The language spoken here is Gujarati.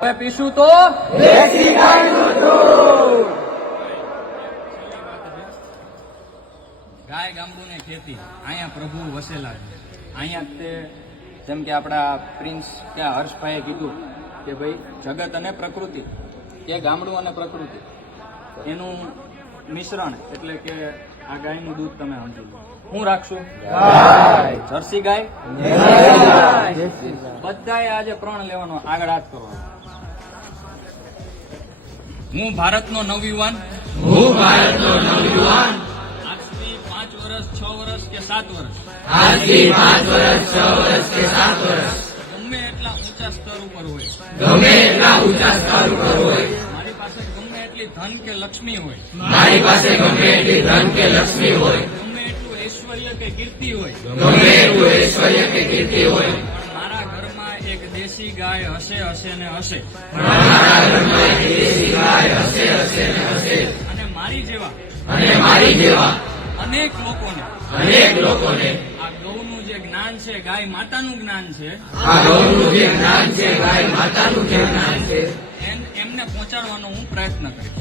હવે પીશું તો ગાય ગામડું ને ખેતી અહીંયા પ્રભુ વસેલા છે. અહીંયા તે જેમ કે આપણા પ્રિન્સ ત્યાં હર્ષભાઈએ કીધું કે ભાઈ જગત અને પ્રકૃતિ કે ગામડું અને પ્રકૃતિ એનું મિશ્રણ એટલે કે આ ગાયનું દૂધ તમે સમજી લો. હું રાખશું જર્સી ગાય બધાએ આજે પ્રણ લેવાનો આગળ હાથ કરવાનો. હું ભારતનો નવયુવાન આજથી 5 વર્ષ 6 વર્ષ કે 7 વર્ષ ગમે એટલા ઊંચા સ્તર ઉપર હોય મારી પાસે ગમે એટલી ધન કે લક્ષ્મી હોય ગમે એટલું ઐશ્વર્ય કે કીર્તિ હોય મારા ઘરમાં એક દેશી ગાય હશે ને હશે અને મારી જેવા અનેક લોકોને આ ગૌનું જે જ્ઞાન છે ગાય માતાનું જ્ઞાન છે એમને પહોંચાડવાનો હું પ્રયત્ન કરીશ.